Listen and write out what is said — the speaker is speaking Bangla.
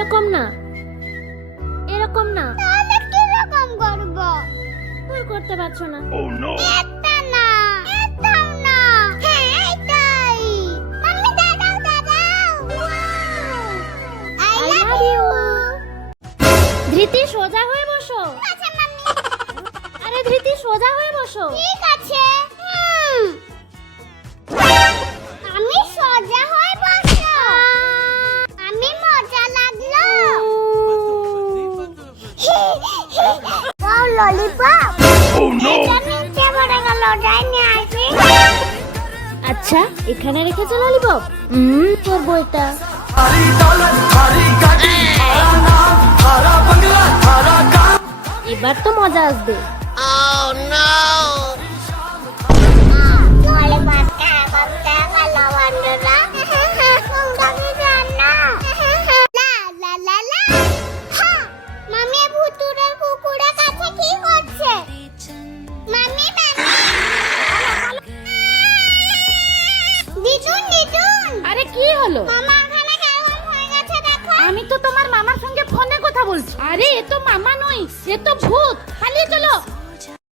এরকম না, এরকম না। তাহলে কি রকম করব? ভুল করতে পারছো না। এটা না, এটাও না। হ্যাঁ, এটাই। মাম্মি দাঁড়াও, দাঁড়াও। I love you. ধৃতি সোজা হয়ে বসো। আচ্ছা মাম্মি। আরে ধৃতি সোজা হয়ে বসো। ঠিক আছে। আমি সোজা হয়ে বসো। আমি মজা লাগলো। Wow lollipop. এটা নিচে পড়ে গেল, যাই নিয়ে আসি। আচ্ছা, এখানে রেখেছো ললিপপ? তোর বইটা। এবার তো মজা আসবে। ললিপপটা করতে গেল বন্ধুরা। তোমরা কি জানো? লা লা লা লা। হ্যাঁ, মামি ভুতুড়ের কুকুরের কাছে কি করছে? মামি মামি। দিদুন দিদুন। আরে কি হলো? মামা ওখানে কেমন হয়ে গেছে দেখো। আমি তো তোমার মামার সঙ্গে ফোনে কথা বলছি। আরে এ তো মামা নয়, সে তো ভূত। পালিয়ে চলো।